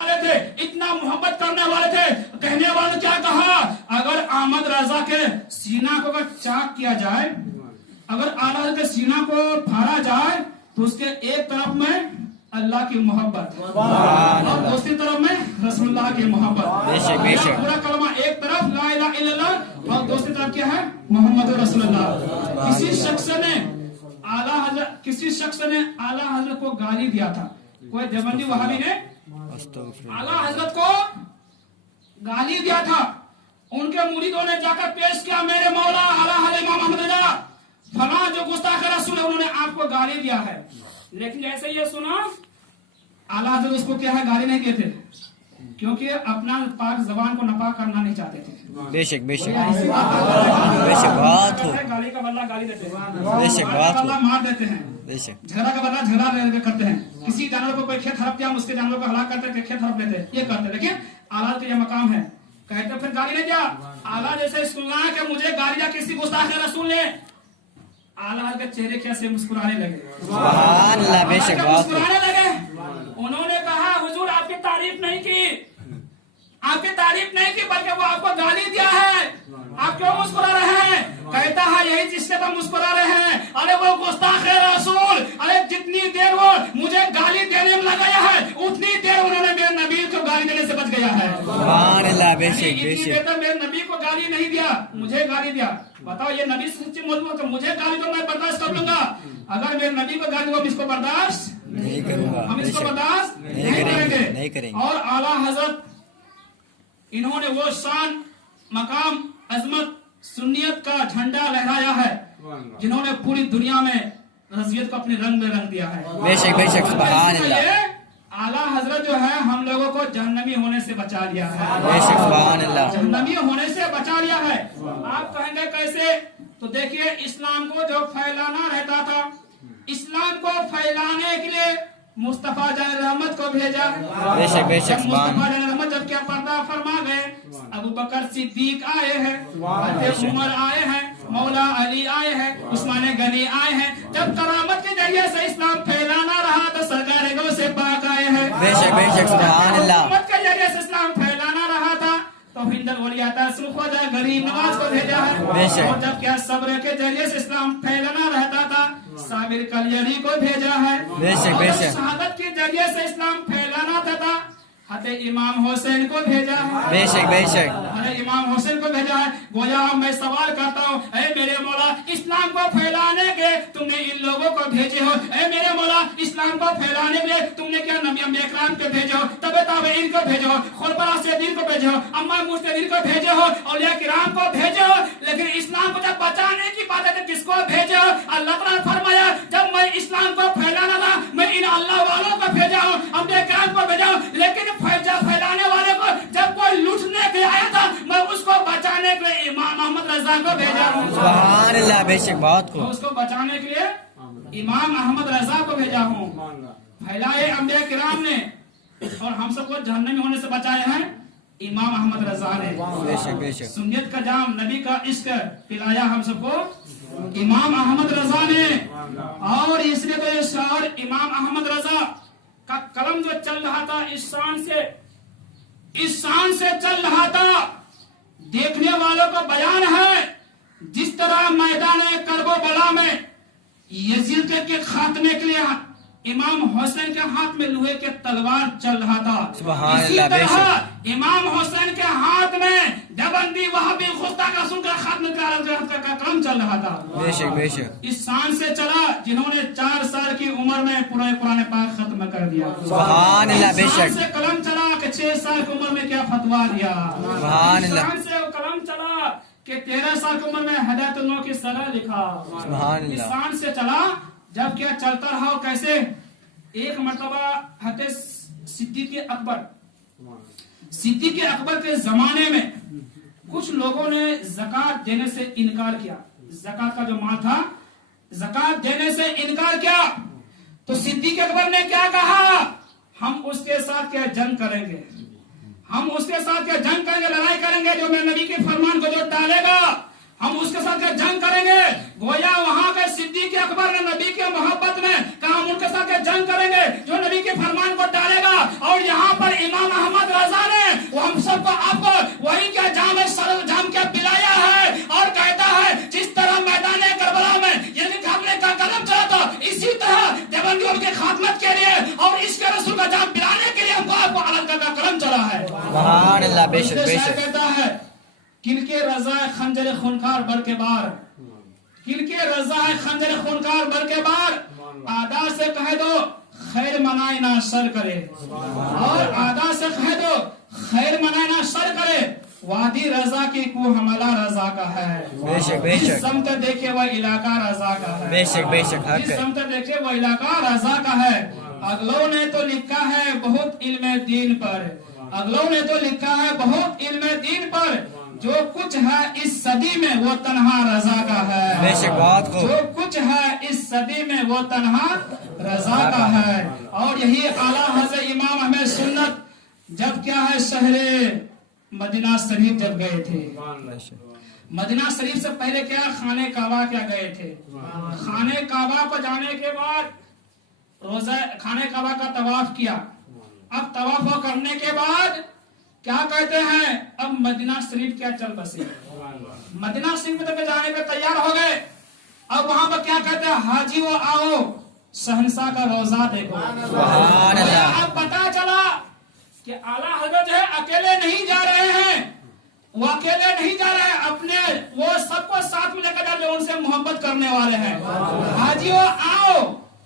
والے تھے, اتنا محبت کرنے والے تھے. کہنے والے نے کیا کہا, اگر احمد رضا کے سینہ کو اگر چاک کیا جائے, اگر اعلیٰ حضرت کے سینہ کو پھاڑا جائے تو اس کے ایک طرف میں اللہ کی محبت اور دوسری طرف میں رسول اللہ کی محبت. پورا کلمہ ایک طرف لا الہ الا اللہ اور دوسری طرف کیا ہے محمد رسول اللہ. کسی شخص نے اعلیٰ حضرت کو گالی دیا تھا, کوئی دیوبندی وہابی نے اعلیٰ حضرت کو گالی دیا تھا. ان کے مریدوں نے جا کر پیش کیا, میرے مولا اعلیٰ حضرت امام احمد رضا فلاں جو گستاخ رسول ہے انہوں نے آپ کو گالی دیا ہے. لیکن جیسے یہ سنا اعلیٰ حضرت اس کو کیا ہے گالی نہیں دیے تھے, کیونکہ اپنا پاک زبان کو ناپاک کرنا نہیں چاہتے تھے. بے شک بے شک بے شک بات ہو, گالی کا بدلہ گالی دیتے ہیں, بے شک بات ہو, مار دیتے ہیں, بے شک جھگڑا کا بدلہ جھگڑا کرتے ہیں. کسی جانور کو کوئی کھیت ہڑپ دیا, اس کے جانور کو ہلاک کرتے کھیت ہڑپ لیتے, یہ کرتے. لیکن اعلیٰ کا یہ مقام ہے, کہتے پھر گالی نہیں دیا. اعلیٰ جیسے سنا کہ مجھے گالی دیا کسی گستاخ رسول نے, اعلیٰ کے چہرے کیسے مسکرانے لگے, سبحان اللہ, بے شک بات ہو. مسکرانے لگے. انہوں نے کہا حضور آپ کی تعریف نہیں کی, آپ کی تعریف نہیں کی بلکہ وہ آپ کو گالی دیا ہے, آپ کیوں مسکرا رہے ہیں؟ کہتا ہے یہی چیز سے تو مسکرا رہے ہیں, ارے وہ گستاخ رسول, ارے جتنی دیر وہ مجھے گالی دینے میں لگایا ہے اتنی دیر انہوں نے میرے نبی کو گالی دینے سے بچ گیا ہے. سبحان اللہ, بے شک بے اتنی شک. دیر تک میرے نبی کو گالی نہیں دیا, مجھے گالی دیا. بتاؤ یہ نبی سے سچی موضوع ہے, مجھے گالی تو میں برداشت کر لوں گا, اگر میرے نبی کو گالی ہو اس کو برداشت نہیں کروں گا, ہم اس کو برداشت نہیں کریں گے. اور اعلیٰ حضرت انہوں نے وہ شان مقام عظمت سنیت کا جھنڈا لہرایا ہے جنہوں نے پوری دنیا میں رضیت کو اپنے رنگ میں رنگ دیا ہے. بے شک بے شک, سبحان اللہ. اعلیٰ حضرت جو ہے ہم لوگوں کو جہنمی ہونے سے بچا لیا ہے, بے شک, سبحان اللہ. جہنمی ہونے سے بچا لیا ہے. آپ کہیں گے کیسے, تو دیکھیے اسلام کو جو پھیلانا رہتا تھا, اسلام کو پھیلانے کے لیے مصطفیٰ جان رحمت کو بھیجا. بے شک بے شک, سبحان مصطفیٰ جان رحمت جب کیا پردہ فرما گئے, ابو بکر صدیق آئے ہیں, حضرت عمر آئے ہیں, مولا علی آئے ہیں, عثمان غنی آئے ہیں. جب کرامت کے ذریعے سے اسلام پھیلانا رہا تو سرکار گو سے پاک آئے ہیں. بے شک بے شک, سبحان اللہ. کرامت کے ذریعے سے اسلام پھیلانا رہا تھا تو ہند الولیات تاثر خواجہ غریب نواز کو بھیجا ہے. بے شک. اور جب کیا صبر کے ذریعے سے اسلام پھیلانا رہتا تھا صابر کلیری کو بھیجا ہے. بے شک بے شک, شہادت کے ذریعے سے اسلام پھیلانا تھا حضرت امام حسین کو بھیجا ہے. بے شک بے شک, ارے امام حسین کو بھیجا ہے. گویا میں سوال کرتا ہوں, اے میرے مولا اسلام کو پھیلانے کے تم نے ان لوگوں کو بھیجے ہو, اے میرے مولا اسلام کو پھیلانے کے تم نے کیا نبی انبیاء کرام کو بھیجے ہو, تبع تابعین کو بھیجے ہو, خلفاء راشدین کو بھیجے ہو, امام مجتہدین کو بھیجے ہو, اولیاء کرام کو بھیجے ہو, لیکن اسلام کو جب بچانے کی بات ہے تو کس کو بھیجے ہو؟ اللہ تعالیٰ نے فرمایا جب میں اسلام کو پھیلانا تھا میں ان اللہ والوں کو بھیجا ہوں, انبیاء کرام کو بھیجا ہوں, لیکن پھیلانے والے کو جب کوئی لوٹنے کے آیا تھا میں اس کو بچانے کے لیے امام احمد رضا کو بھیجا ہوں. سبحان اللہ, بے شک بات میں ہو. اس کو بچانے کے لیے امام احمد رضا کو بھیجا ہوں. پھیلائے انبیاء کرام نے اور ہم سب کو جہنمی ہونے سے بچائے ہیں امام احمد رضا نے. بے شک بے شک, سنیت کا جام نبی کا عشق پلایا ہم سب کو امام احمد رضا نے. اور اس لیے تو یہ شعر امام احمد رضا کا قلم جو چل رہا تھا اس شان سے چل رہا تھا, دیکھنے والوں کا بیان ہے. جس طرح میدان کرب و بلا میں یزید کے خاتمے کے لیے امام حسین کے ہاتھ میں لوہے کے تلوار چل رہا تھا, سبحان اسی اللہ, بے طرح شک. امام حسین کے ہاتھ میں دیوبندی وہابی گستاخ رسول کا خاتمے کا کام چل رہا تھا. بے شک بے شک, اس شان سے چلا جنہوں نے 4 سال کی عمر میں پورے قرآن پاک ختم کر دیا. سبحان اللہ, بے اس شان شک. سے قلم چلا کہ 6 سال کی عمر میں کیا فتوا دیا. سبحان اس اللہ. شان سے قلم چلا کہ 13 سال کی عمر میں ہدایت النور کی شرح لکھا. سبحان اس اللہ. شان سے چلا جب کیا چلتا رہا اور کیسے ایک مرتبہ حضرت صدیق اکبر کے زمانے میں کچھ لوگوں نے زکات دینے سے انکار کیا. زکات کا جو مال تھا زکات دینے سے انکار کیا تو صدیق اکبر نے کیا کہا, ہم اس کے ساتھ کیا جنگ کریں گے, ہم اس کے ساتھ کیا جنگ کریں گے, لڑائی کریں گے. جو میرے نبی کے فرمان کو جو ٹالے گا ہم اس کے ساتھ کیا جنگ کریں گے. گویا وہاں کے صدیق اکبر نے نبی کے محبت میں کہا ہم ان کے ساتھ کیا جنگ کریں گے جو نبی کے فرمان کو ٹالے گا. اور یہاں پر امام सुभान अल्लाह, बेशक इसलिए शायर बेशक। कहता है किनके रजा है खंजर खूनखार बर के बार, किनके रजा है खंजर खूनखार बर के बार, आदा से कह दो खैर मनाए ना शर करे, और आदा से कह दो खैर मनाए ना शर करे, वादी रजा की को हमला रजा का है, बेशक जिस बेशक समत देखे वह इलाका रजा का है, बेशक बेशक हक जिस है। समत देखे वह इलाका रजा का है। अगलों ने तो लिखा है बहुत इल्म दीन पर, अगलों ने तो लिखा है बहुत इल्म दीन पर, जो कुछ है इस सदी में वो तन्हा रजा का है, बेशक बहुत खूब। जो कुछ है इस सदी में वो तन्हा रजा का है। और यही आला हज़रत इमाम अहमद सुन्नत जब क्या है शहरे मदीना शरीफ जब गए थे, मदीना शरीफ से पहले क्या खाने काबा क्या गए थे, खाने काबा को जाने के बाद रोजा खाने काबा का तवाफ किया। अब तवाफ करने के बाद क्या कहते हैं, अब मदीना शरीफ क्या चल बसे, मदीना शरीफ में जाने पे तैयार हो गए। अब वहां पर क्या कहते हैं, हाजी वो आओ शहंशाह का रोजा देखो। सुभान अल्लाह। अब पता चला कि आला हजरत है अकेले नहीं जा रहे हैं, वो अकेले नहीं जा रहे हैं, अपने वो सबको साथ में लेकर जा रहे हैं, उनसे मोहब्बत करने वाले हैं। हाजी वो आओ,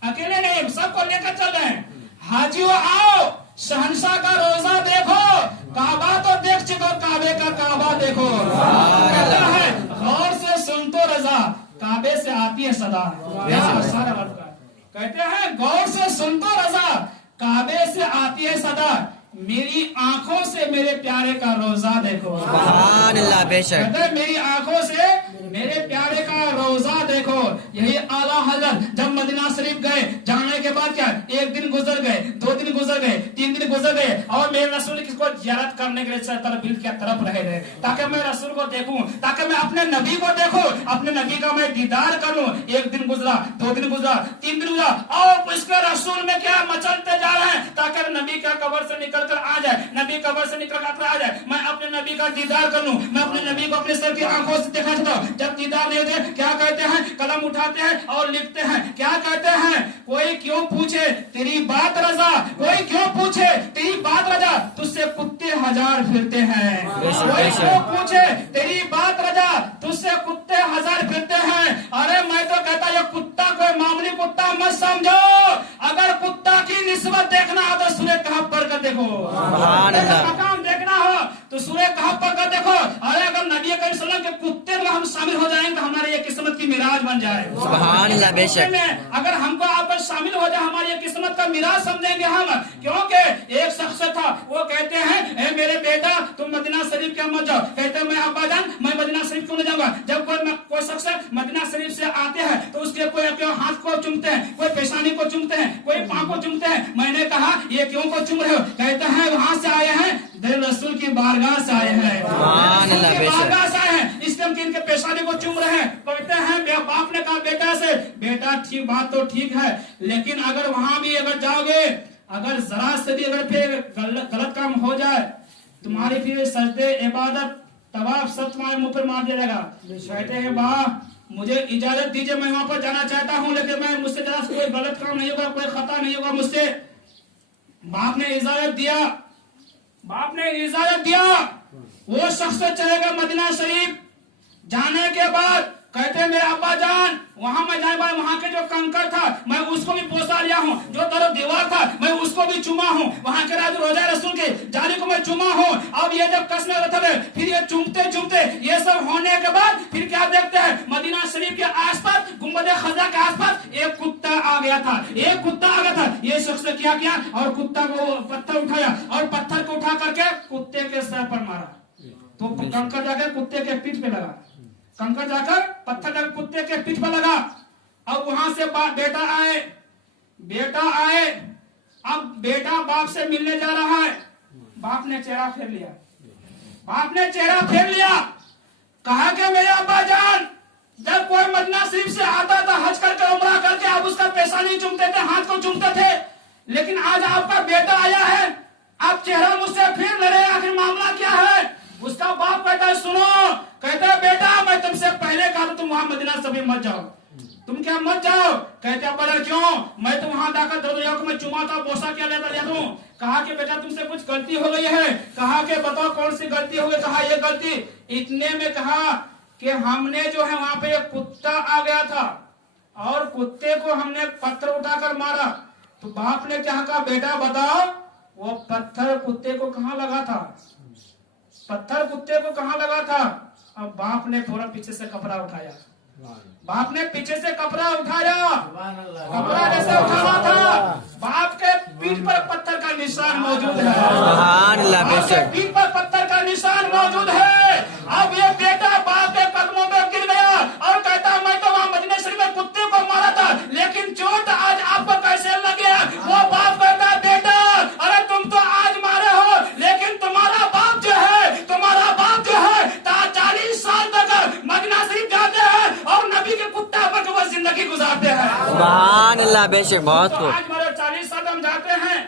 अकेले नहीं सबको लेकर चल रहे हैं। हाजी वो आओ शहंशाह का रोजा देखो, काबा तो देख चुको, काबे का काबा देखो। कहता है गौर से सुन तो रजा काबे से आती है सदा, कहते हैं गौर से सुन तो रजा काबे से आती है सदा, मेरी आंखों से मेरे प्यारे का रोजा देखो। सुभान अल्लाह, बेशक। कहते हैं मेरी आंखों से मेरे प्यारे का रोजा देखो। यही आला हजरत जब मदीना शरीफ गए, जाने के बाद क्या एक दिन गुजर गए, 2 दिन गुजर गए, 3 दिन गुजर गए, और मेरे रसूल किसको जियारत करने के लिए तरफ रहे ताकि मैं रसूल को देखूं, ताकि मैं अपने नबी को देखूं, अपने नबी का मैं दीदार करूं। 1 दिन गुजरा, 2 दिन गुजरा, 3 दिन गुजरा, और इसके रसूल में क्या मचलते जा रहे हैं ताकि नबी का कब्र से निकल कर आ जाए, नबी कब्र से निकल कर आ जाए, मैं अपने नबी का दीदार कर लूं, मैं अपने नबी को अपने सर की आंखों से देखना चाहता हूं। जब दीदार नहीं होते क्या कहते हैं, कलम उठाते हैं और लिखते हैं, क्या कहते हैं, कोई क्यों पूछे तेरी बात रजा, कोई क्यों पूछे तेरी बात रजा, तुझसे कुत्ते हजार फिरते हैं, कोई क्यों पूछे तेरी बात रजा, तुझसे कुत्ते हजार फिरते हैं। अरे मैं तो कहता ये कुत्ता कोई मामूली कुत्ता मत समझो, अगर कुत्ता की निस्बत देखना हो तो सूरह कहफ पढ़ कर देखो, मकाम देखना हो तो सूरह कहफ पढ़ कर देखो। अरे अगर नबी करीम सल्लल्लाहु अलैहि वसल्लम के कुत्ते में हम शामिल हो जाएंगे तो हमारी ये किस्मत की मिराज बन जाए। सुभान अल्लाह, बेशक। अगर हमको आप पर शामिल हो जाए हमारी ये किस्मत का मिराज समझेंगे हम, क्योंकि एक शख्स था वो कहते हैं ए मेरे बेटा तुम मदीना शरीफ क्या मत जाओ, कहते मैं अब्बा जान मैं मदीना शरीफ क्यों नहीं जाऊंगा। जब कोई शख्स मदीना शरीफ से आते हैं तो उसके कोई हाथ को चूमते हैं, कोई पेशानी को चूमते हैं, कोई पांव को चूमते हैं। मैंने कहा ये क्यों को चूम रहे हो, कहते हैं वहां से आए हैं, दिल रसूल की बारगाह से आए हैं, बारगाह से आए हैं, इसलिए हम इनके पेशानी को चूम रहे हैं। कहते हैं बाप ने कहा बेटा से, बेटा ठीक बात तो ठीक है, लेकिन अगर वहां भी अगर जाओगे, अगर जरा से भी अगर फिर गलत काम हो जाए, तुम्हारी फिर सजदे इबादत तवाफ सब तुम्हारे मुंह पर मार देगा। कहते हैं वाह मुझे इजाजत दीजिए, मैं वहां पर जाना चाहता हूँ, लेकिन मैं मुझसे जरा कोई गलत काम नहीं होगा, कोई खता नहीं होगा मुझसे। बाप ने इजाजत दिया, बाप ने इजाजत दिया, वो शख्स चलेगा मदीना शरीफ। जाने के बाद कहते हैं मेरे अब्बा जान वहां मैं जाने बाद वहां के जो कंकर था मैं उसको भी पोसा लिया हूँ, जो तरफ दीवार था मैं उसको भी चुमा हूँ, वहां के राज रोजा रसूल के जाली को मैं चुमा हूँ। अब ये जब कसने लगा था फिर ये चुमते चुमते ये सब होने के बाद फिर क्या देखते हैं, मदीना शरीफ के आसपास गुंबद खजा के आसपास एक कुत्ता आ गया था, एक कुत्ता आ गया था। ये शख्स ने क्या किया और कुत्ता को पत्थर उठाया और पत्थर को उठा करके कुत्ते के सर पर मारा, तो कंकर जाकर कुत्ते के पीठ पे लगा, कंकर जाकर पत्थर जाकर कुत्ते के पीठ पर लगा। अब वहां से बेटा आए, बेटा आए, अब बेटा बाप से मिलने जा रहा है, बाप ने चेहरा फेर लिया, बाप ने चेहरा फेर लिया, कहा कि मेरे अब्बा जान जब कोई मदीना शरीफ से आता था हज करके उमरा करके आप उसका पैसा नहीं चूमते थे, हाथ को चूमते थे, लेकिन आज आपका बेटा आया है, आप चेहरा मुझसे फिर ले रहे, आखिर मामला क्या है। उसका बाप कहता है सुनो, कहता है बेटा मैं तुमसे पहले कहा था तुम वहां मदीना शरीफ मत जाओ, तुम क्या मत जाओ। कहते अब्बा जान क्यों? मैं तो वहां जाकर दरवाजा को मैं चुमा था, बोसा क्या ले दूं। कहा कि बेटा तुमसे कुछ गलती हो गई है। कहा कि बताओ कौन सी गलती हो गई। कहा ये गलती। इतने में कहा कि हमने जो है वहां पे एक कुत्ता आ गया था और कुत्ते को हमने पत्थर उठाकर मारा। तो बाप ने क्या कहा, बेटा बताओ वो पत्थर कुत्ते को कहाँ लगा था? पत्थर कुत्ते को कहाँ लगा था? अब बाप ने थोड़ा पीछे से कपड़ा उठाया। बाप ने पीछे से कपड़ा उठाया। कपड़ा जैसे उठाना था, बाप के पीठ पर पत्थर का निशान मौजूद है। सुभान अल्लाह, बाप के बेशक। पीठ पर पत्थर का निशान मौजूद है। अब ये बेटा बाप के कदमों में गिर गया और कहता मैं तो वहां मदीना शरीफ में कुत्ते को मारा था, लेकिन चोट आज आपको कैसे लग गया? वो बाप कहता बेटा अरे तुम तो आज मारे हो, लेकिन तुम्हारा बाप जो है 40 साल तक मदीना शरीफ जाते हैं और नबी के कुत्ता पर वो जिंदगी गुजारते हैं। सुभान अल्लाह, बेशक। बहुत तो खूब। आज हमारे 40 साल हम जाते हैं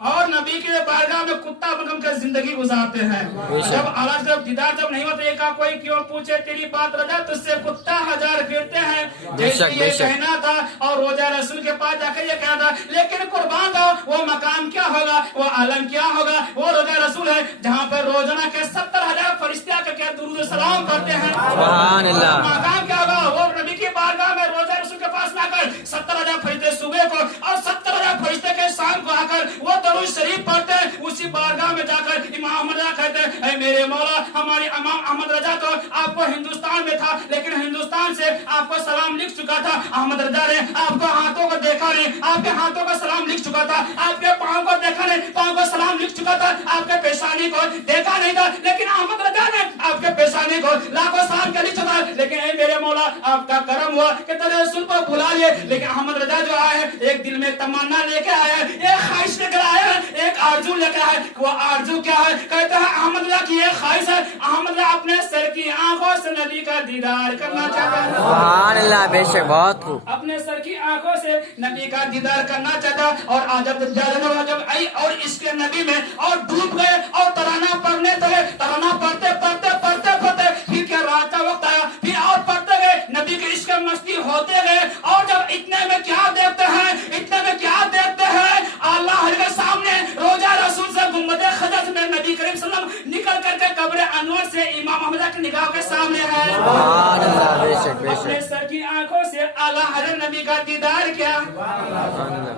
और नबी के बारगाह में कुत्ता बनकर के जिंदगी गुजारते हैं। जब आवाज जब दीदार जब नहीं होता, एक कोई क्यों पूछे तेरी बात रजा, तुझसे कुत्ता 1000 फिरते हैं। जैसे ये कहना था और रोजा रसूल के पास जाकर ये कहना था, लेकिन कुर्बान दो वो मकाम क्या होगा, वो आलम क्या होगा? वो रोजा रसूल है जहाँ पर रोजाना के 70,000 फरिश्ते आकर के दुरूद सलाम करते हैं। सुभान अल्लाह। मकाम क्या होगा? वो नबी की बारगाह में रोजा रसूल के पास में आकर 70,000 फरिश्ते सुबह को और 70,000 फरिश्ते के शाम को आकर वो दरूद शरीफ पढ़ते हैं। उसी बारगाह में जाकर इमाम अहमद रजा कहते हैं, मेरे मौला हमारे इमाम अहमद रजा तो आपको हिंदुस्तान में था, लेकिन हिंदुस्तान से आपको सलाम लिख चुका था। अहमद रजा ने आपको हाथों को देखा नहीं, आपके हाथों का सलाम लिख चुका था। आपके पाँव को देखा नहीं, पाँव को सलाम लिख चुका था। आपके पेशानी को देखा नहीं था, लेकिन अहमद रजा ने आपके पेशानी को लाखों साल के लिख चुका। लेकिन मेरे मौला आपका करम हुआ कि तेरे रसूल को बुला लिए। लेकिन अहमद रजा जो आए हैं एक दिल में तमन्ना लेके आए हैं, एक ख्वाहिश लेकर आए हैं, एक आरजू लेकर आए। वो आरजू क्या है? कहते हैं अहमद रजा की एक ख्वाहिश है, अहमद रजा अपने सर की आंखों से नबी का दीदार करना चाहता है। सुभान अल्लाह, बेशक। बहुत खूब। अपने सर की आंखों से नबी का दीदार करना चाहता। और आज जब आई और इसके नबी में और डूब गए और तराना पढ़ने लगे। तराना पढ़ते पढ़ते पढ़ते पढ़ते फिर क्या रात का वक्त आया, फिर और पढ़ते गए, नबी के इश्क मस्ती होते गए। और जब इतने में क्या देखते हैं, इतने में क्या देखते हैं, अल्लाह के सामने रोजा रसूल से गुंबद खजर में नबी करीम सल्लल्लाहु अलैहि वसल्लम निकल करके कब्र अनवर से इमाम अहमद की निगाह के सामने है। सुभान अल्लाह, बेशक अपने बेशक। सर की आंखों से आला हजरत नबी का दीदार किया।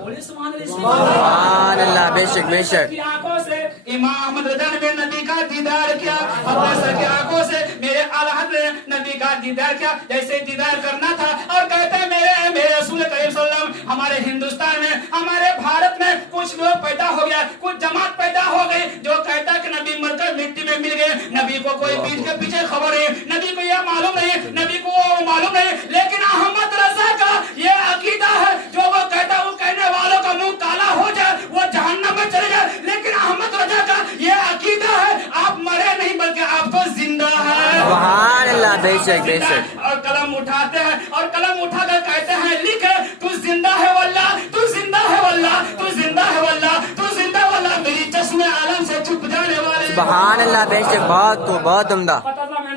बोलिए सुभान अल्लाह। सुभान अल्लाह, बेशक बेशक। की आंखों से इमाम अहमद रजा ने नबी का दीदार किया। अपने सर की आंखों से मेरे आला हजरत नबी का दीदार किया। जैसे दीदार करना था और कहते हैं मेरे रसूल करीम सल्लल्लाहु अलैहि वसल्लम हमारे हिंदुस्तान में, हमारे भारत में कुछ लोग पैदा हो गया, कुछ जमात पैदा हो गई जो कहता है कि नबी मरकर मिट्टी में मिल गए। नबी को कोई पीठ के पीछे खबर है, नबी को यह मालूम नहीं, नबी को मालूम नहीं। लेकिन अहमद रजा का ये अकीदा है, जो वो कहता है वो कहने वालों का मुंह काला हो जाए, वो जहन्नम में चले जाए। लेकिन अहमद रजा का ये अकीदा है आप मरे नहीं बल्कि आप तो जिंदा है। सुभान अल्लाह, बेशक बेशक। और कलम उठाते हैं और कलम उठाकर कहते हैं लिख तू जिंदा है वल्लाह, तू जिंदा है वल्लाह, तू जिंदा है वल्लाह, तू जिंदा वल्लाह, मेरी चश्मे आलम से छुप जाने वाले। सुभान अल्लाह, बेशक। बहुत खूब, बहुत उम्दा। पता था मेरे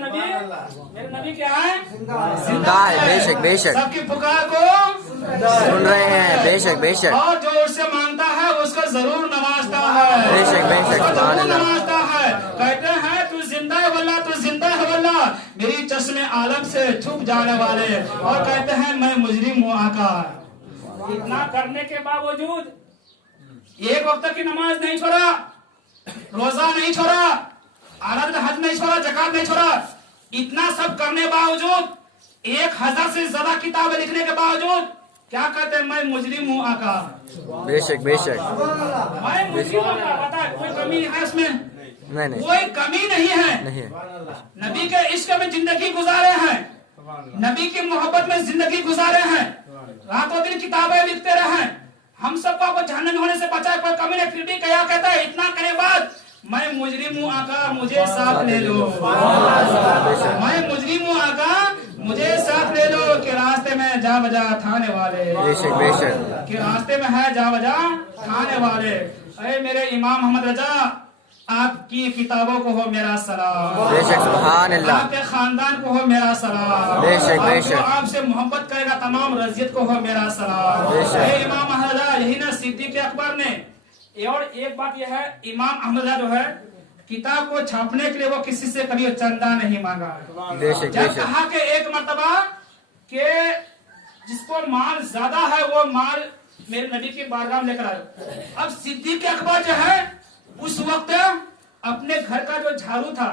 नबी क्या है? जिंदा है, बेशक बेशक। सबकी पुकार को सुन रहे हैं, बेशक बेशक। और जो उससे मांगता है उसको जरूर नवाजता है, बेशक बेशक। उसको सुभान जरूर अल्लाह। नवाजता है। कहते हैं तू जिंदा है वल्लाह, तू जिंदा है वल्लाह, मेरी चश्मे आलम से छुप जाने वाले। और कहते हैं मैं मुजरिम हूँ आका। इतना करने के बावजूद एक वक्त की नमाज नहीं छोड़ा, रोजा नहीं छोड़ा, आराध हज नहीं छोड़ा, जकात नहीं छोड़ा। इतना सब करने बावजूद 1000 से ज्यादा किताबें लिखने के बावजूद क्या कहते हैं? मैं मुजरिम हूँ आका। बेशक बेशक। मैं मुजरिम हूँ आका। बता कोई कमी है इसमें? नहीं कोई कमी नहीं है। नहीं। नबी के इश्क में जिंदगी गुजारे हैं, नबी की मोहब्बत में जिंदगी गुजारे हैं, रातों दिन किताबें लिखते रहे। हम सबको आपको जहन्नम होने से बचाए, कोई कमी नहीं। फिर भी क्या कहता है? इतना करे बाद मैं मुजरिम हूँ आका, मुझे साथ ले लो। मैं मुजरिम हूँ आका, मुझे साथ ले लो कि रास्ते में जा बजा थाने वाले। बेशक बेशक। कि रास्ते में है जा बजा थाने वाले। अरे मेरे इमाम अहमद रजा आपकी किताबों को हो मेरा सलाम, بے شک سبحان اللہ आपके खानदान को हो मेरा सलाम, بے شک بے आप जो شک आपसे मोहब्बत करेगा तमाम रजियत को हो मेरा सलाम। بے شک ये इमाम अहमद यही ना सिद्दीक अकबर ने। और एक बात यह है, इमाम अहमद जो है किताब को छापने के लिए वो किसी से कभी चंदा नहीं मांगा। بے شک بے जब شک कहा कि एक मर्तबा के जिसको माल ज्यादा है वो माल मेरे नबी की बारगाह में लेकर आए। अब सिद्दीक अकबर जो है उस वक्त अपने घर का जो झाड़ू था,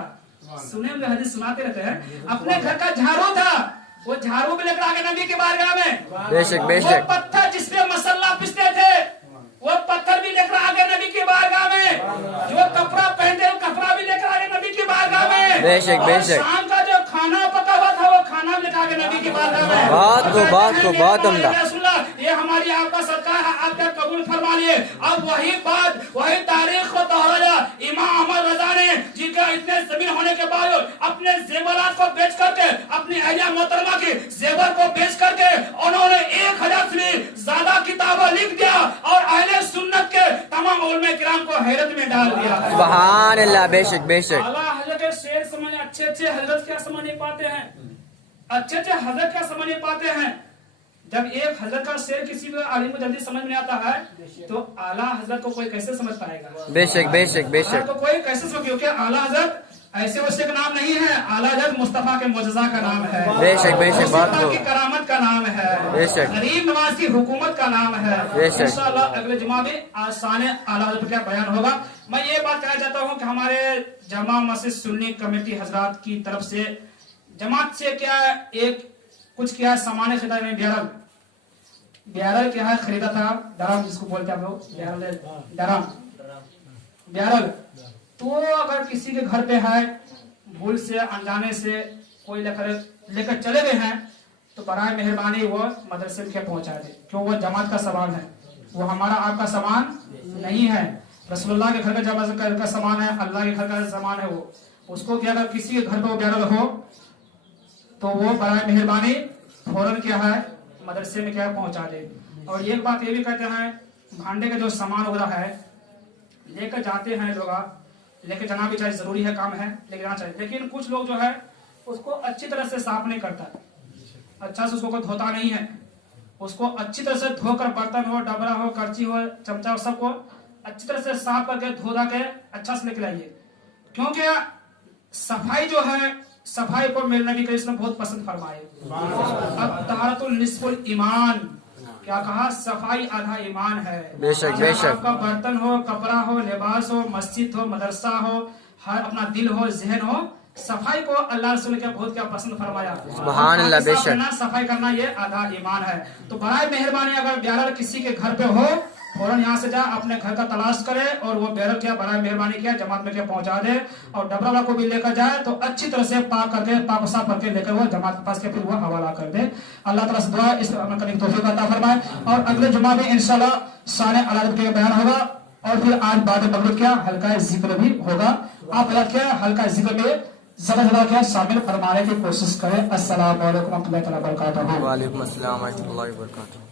सुने हम हदीस सुनाते रहते हैं, अपने घर का झाड़ू था वो झाड़ू भी लेकर आगे नबी की बारगाह में। بے شک بے वो شک पत्थर जिसपे मसल्ला पिसते थे वो पत्थर भी लेकर आगे नबी की बारगाह में। जो कपड़ा पहनते वो कपड़ा भी लेकर आगे नबी की बारगाह में। بے شک بے और شک शाम का जो खाना पका हुआ था वो खाना भी लेकर आगे नबी की बारगाह में। بات کو بات کو بہت عمدہ ये हमारी आपका सरकार है, आपका कबूल फरमा लिए। अब वही बात वही तारीख को दोहराया इमाम अहमद रजा ने, जिनका इतने जमीन होने के बाद अपने जेवरात को बेच करके, अपनी अहलिया मोहतरमा के जेवर को बेच करके उन्होंने 1000 से ज्यादा किताबें लिख दिया और अहले सुन्नत के तमाम उलमा किराम को हैरत में डाल दिया। سبحان اللہ بے شک بے شک आला हजरत के शेर समझ अच्छे अच्छे हजरत क्या समझ नहीं पाते हैं, अच्छे अच्छे हजरत क्या समझ नहीं पाते हैं। जब एक हजरत का शेर किसी भी आलिम को जल्दी समझ में आता है तो आला हजरत को कोई कैसे समझ पाएगा। بے شک بے شک بے شک तो कोई कैसे समझ, क्योंकि आला हजरत ऐसे वैसे का नाम नहीं है, आला हजरत मुस्तफा के मुजजा का नाम है, بے شک بے شک بات मुस्तफा کو की करामत का नाम है, بے شک गरीब नवाज की हुकूमत का नाम है। بے شک इंशाअल्लाह अगले जुमा में आसान आला हजरत का बयान होगा। मैं ये बात कहना चाहता हूँ कि हमारे जमा मस्जिद सुन्नी कमेटी हजरात की तरफ से जमात से क्या एक कुछ क्या सामान खरीदा में ब्यारल क्या है खरीदा था, डरम जिसको बोलते हैं हम लोग डरम ब्यारल। तो अगर किसी के घर पे है भूल से अनजाने से कोई लेकर चले गए हैं तो बराए मेहरबानी वो मदरसे में पहुंचा दे, क्यों वो जमात का सामान है, वो हमारा आपका सामान नहीं है। रसूलुल्लाह के घर का जमात का सामान है, अल्लाह के घर का सामान है। वो उसको क्या अगर किसी के घर पे वो ब्यारल हो तो वो बराए मेहरबानी फौरन क्या है मदरसे में क्या पहुंचा दे। और एक बात ये भी कहते हैं, भांडे का जो सामान वगैरह है लेकर जाते हैं लोग, लेके जाना भी चाहिए, जरूरी है, काम है, लेके जाना चाहिए। लेकिन कुछ लोग जो है उसको अच्छी तरह से साफ नहीं करता, अच्छा से उसको कोई धोता नहीं है। उसको अच्छी तरह से धोकर बर्तन हो, डबरा हो, करची हो, चमचा हो, सबको अच्छी तरह से साफ करके धो धा के अच्छा से लेके आइए। क्योंकि सफाई जो है, सफाई को मेरे नबी करीम ने बहुत पसंद फरमाए। अब तहारतुल निस्फुल ईमान, क्या कहा, सफाई आधा ईमान है। बेशक बेशक आपका बर्तन हो, कपड़ा हो, लिबास हो, मस्जिद हो, मदरसा हो, हर अपना दिल हो, जहन हो, सफाई को अल्लाह रसूल ने बहुत क्या पसंद फरमाया। सुभान अल्लाह, बेशक सफाई करना ये आधा ईमान है। तो बराए मेहरबानी अगर ब्यारल किसी के घर पे हो फौरन यहाँ से जा अपने घर का तलाश करे और वो बैरल क्या बराए मेहरबानी किया जमात में क्या पहुंचा दे, और डबरा को भी लेकर जाए तो अच्छी तरह से पाक करके पाक साफ करके लेकर वो जमात के पास के फिर वो हवाला कर दे। अल्लाह ताला से दुआ इस अमल करने की तौफीक अता फरमाए। और अगले जुमा में इंशाल्लाह शान अलादत के बयान होगा और फिर आज बाद मगरिब क्या हल्का जिक्र भी होगा। आप अल्लाह क्या हल्का जिक्र में ज्यादा ज्यादा क्या शामिल फरमाने की कोशिश करें। अस्सलाम वालेकुम व रहमतुल्लाहि व बरकातहू। वालेकुम अस्सलाम व रहमतुल्लाहि व बरकातहू।